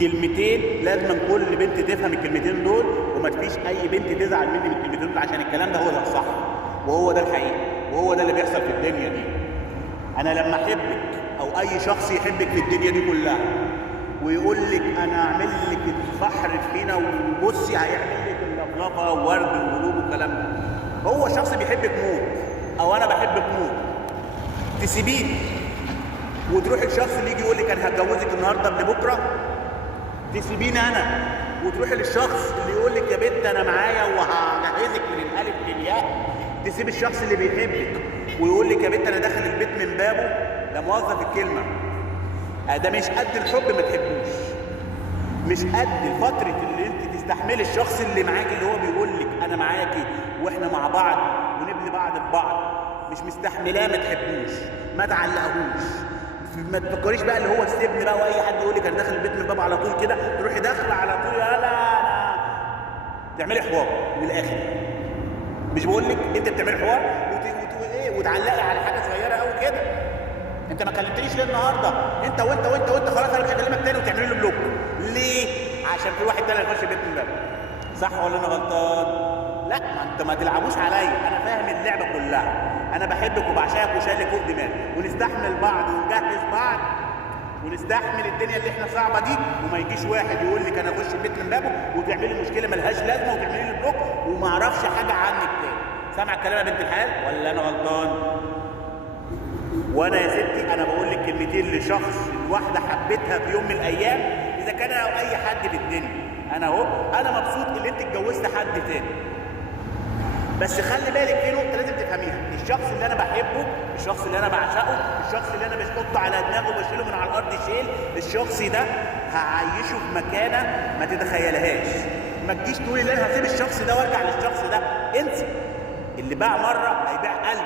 كلمتين لازم كل بنت تفهم الكلمتين دول، وما فيش اي بنت تزعل مني من الكلمتين دول، عشان الكلام ده هو ده الصح وهو ده الحقيقي وهو ده اللي بيحصل في الدنيا دي. انا لما احبك او اي شخص يحبك في الدنيا دي كلها ويقول لك انا اعمل لك الفحر فينا وبصي هيعمل لك اللفلفه وورد وقلوب والكلام ده، هو شخص بيحبك موت او انا بحبك موت، تسيبيه وتروح الشخص اللي يجي يقول لك انا هتجوزك النهارده قبل بكره، تسيبيني انا وتروحي للشخص اللي يقول لك يا بنت انا معايا وهجهزك من الالف للياء، تسيب الشخص اللي بيحبك ويقول لك يا بنت انا داخل البيت من بابه، لا مؤاخذه في الكلمه، ده مش قد الحب، ما تحبوش، مش قد الفتره اللي انت تستحملي الشخص اللي معاكي اللي هو بيقول لك انا معاكي واحنا مع بعض ونبني بعض ببعض، مش مستحملاه، ما تحبوش، ما تعلقهوش، ما تفكريش بقى اللي هو السبن بقى، واي حد يقول لك انا داخل البيت من الباب على طول كده تروحي داخله على طول يلا انا تعملي حوار من الاخر. مش بقول لك انت بتعملي حوار وتعلقي على حاجه صغيره قوي كده، انت ما كلمتنيش ليه النهارده؟ انت وانت خلاص انا مش هكلمك تاني، وتعملي له بلوك ليه؟ عشان في واحد تاني يخش البيت من الباب. صح ولا انا غلطان؟ لا، ما انت ما تلعبوش عليا، انا فاهم اللعبه كلها، انا بحبك وبعشقك وشايلك فوق دماغي، ونستحمل بعض ونجهز بعض ونستحمل الدنيا اللي احنا صعبه دي، وما يجيش واحد يقول لك انا اخش البيت من بابه وتعملي مشكله ملهاش لازمه وتعملي لي بلوك وما اعرفش حاجه عنك تاني. سامع الكلام يا بنت الحلال ولا انا غلطان؟ وانا يا ستي انا بقول لك كلمتين لشخص الواحده حبيتها في يوم من الايام، اذا كان او اي حد في الدنيا، انا اهو انا مبسوط ان انت اتجوزت حد تاني، بس خلي بالك في نقطه لازم تفهميها، الشخص اللي انا بحبه، الشخص اللي انا بعشقه، الشخص اللي انا مش بحطه على دماغه وبشيله من على الارض شيل، الشخص ده هعيشه في مكانه ما تتخيلهاش. ما تجيش تقولي لا انا هسيب الشخص ده وارجع للشخص ده، انسي، اللي باع مره هيبيع 1000.